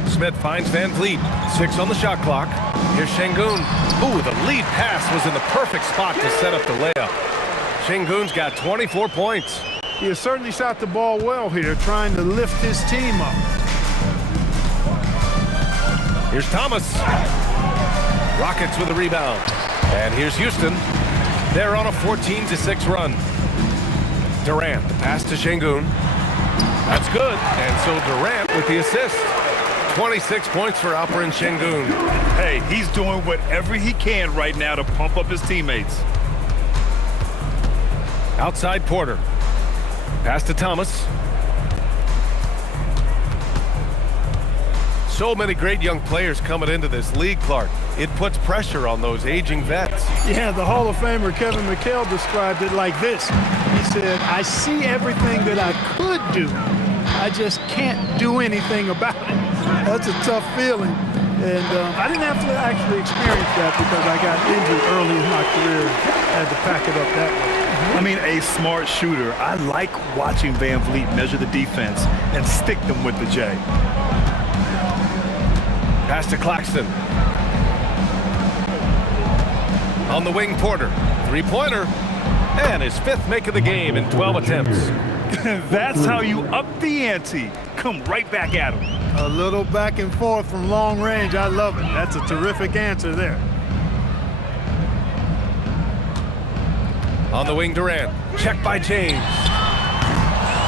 Smith finds Van Vliet. 6 on the shot clock. Here's Şengün. Ooh, the lead pass was in the perfect spot to set up the layup. Şengün's got 24 points. He has certainly shot the ball well here, trying to lift his team up. Here's Thomas. Rockets with a rebound. And here's Houston. They're on a 14-6 run. Durant, the pass to Şengün. That's good. And so Durant with the assist. 26 points for Alperen Şengün. Hey, he's doing whatever he can right now to pump up his teammates. Outside Porter. Pass to Thomas. So many great young players coming into this league, Clark. It puts pressure on those aging vets. Yeah, the Hall of Famer Kevin McHale described it like this. He said, I see everything that I could do. I just can't do anything about it. That's a tough feeling. And I didn't have to actually experience that because I got injured early in my career. I had to pack it up that way. I mean, a smart shooter. I like watching Van Vliet measure the defense and stick them with the J. Pass to Claxton. On the wing, Porter. Three-pointer. And his 5th make of the game in 12 attempts. That's how you up the ante. Come right back at him. A little back and forth from long range. I love it. That's a terrific answer there. On the wing, Durant. Check by James.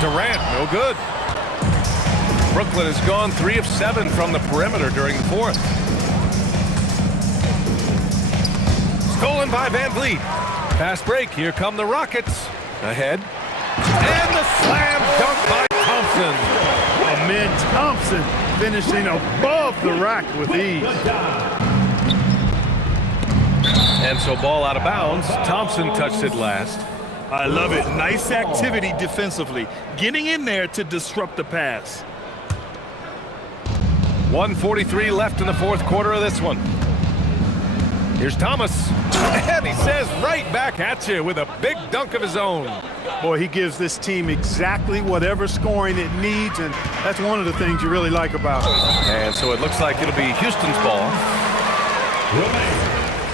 Durant, no good. Brooklyn has gone 3 of 7 from the perimeter during the fourth. Stolen by Van Vliet. Fast break. Here come the Rockets. Ahead. And the slam dunk by Thompson. Amen Thompson finishing above the rack with ease. And so ball out of bounds. Thompson touched it last. I love it. Nice activity defensively. Getting in there to disrupt the pass. 1:43 left in the fourth quarter of this one. Here's Thomas. And he says right back at you with a big dunk of his own. Boy, he gives this team exactly whatever scoring it needs, and that's one of the things you really like about it. And so it looks like it'll be Houston's ball.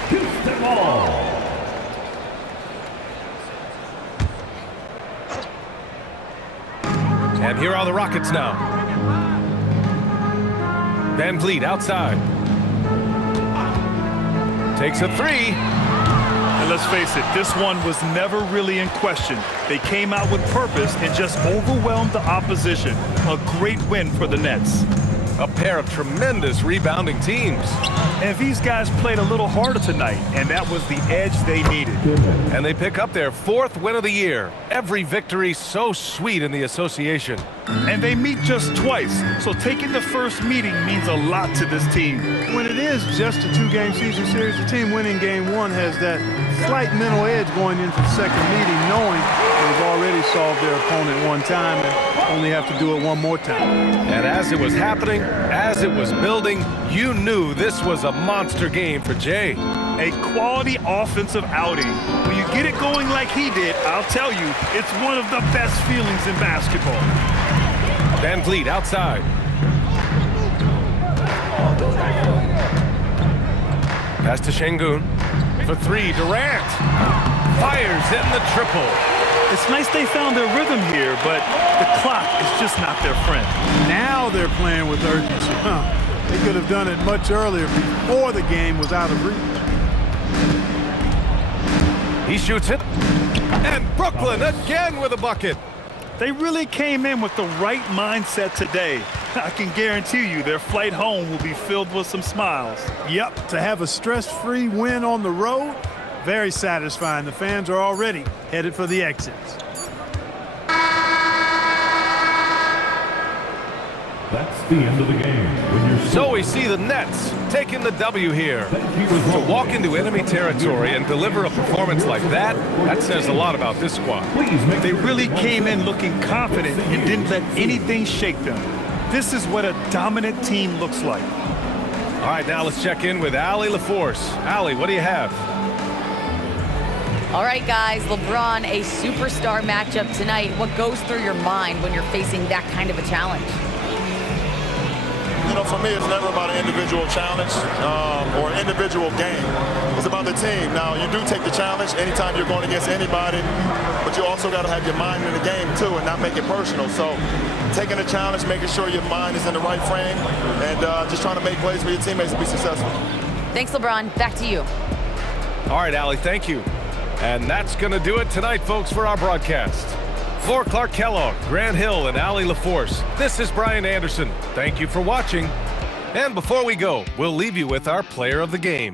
Houston ball. And here are the Rockets now. Van Vliet outside. Takes a three. And let's face it, this one was never really in question. They came out with purpose and just overwhelmed the opposition. A great win for the Nets. A pair of tremendous rebounding teams. And these guys played a little harder tonight, and that was the edge they needed. And they pick up their 4th win of the year. Every victory so sweet in the association. And they meet just twice, so taking the first meeting means a lot to this team. When it is just a 2-game season series, the team winning game 1 has that slight mental edge going into the second meeting, knowing they've already solved their opponent one time and only have to do it one more time. And as it was happening, as it was building, you knew this was a monster game for Jay. A quality offensive outing. When you get it going like he did, I'll tell you, it's one of the best feelings in basketball. Van Vliet outside. Pass to Şengün. For 3, Durant. Fires in the triple. It's nice they found their rhythm here, but the clock is just not their friend. Now they're playing with urgency. They could have done it much earlier before the game was out of reach. He shoots it. And Brooklyn again with a bucket. They really came in with the right mindset today. I can guarantee you their flight home will be filled with some smiles. Yep, to have a stress-free win on the road, very satisfying. The fans are already headed for the exits. That's the end of the game. So we see the Nets taking the W here. To walk into enemy territory and deliver a performance like that, that says a lot about this squad. They really came in looking confident and didn't let anything shake them. This is what a dominant team looks like. All right, now let's check in with Allie LaForce. Allie, what do you have? All right, guys, LeBron, a superstar matchup tonight. What goes through your mind when you're facing that kind of a challenge? You know, for me, it's never about an individual challenge or an individual game. It's about the team. Now, you do take the challenge anytime you're going against anybody, but you also got to have your mind in the game, too, and not make it personal. So taking a challenge, making sure your mind is in the right frame, and just trying to make plays for your teammates to be successful. Thanks, LeBron. Back to you. All right, Allie, thank you. And that's going to do it tonight, folks, for our broadcast. For Clark Kellogg, Grant Hill, and Allie LaForce, this is Brian Anderson. Thank you for watching. And before we go, we'll leave you with our player of the game.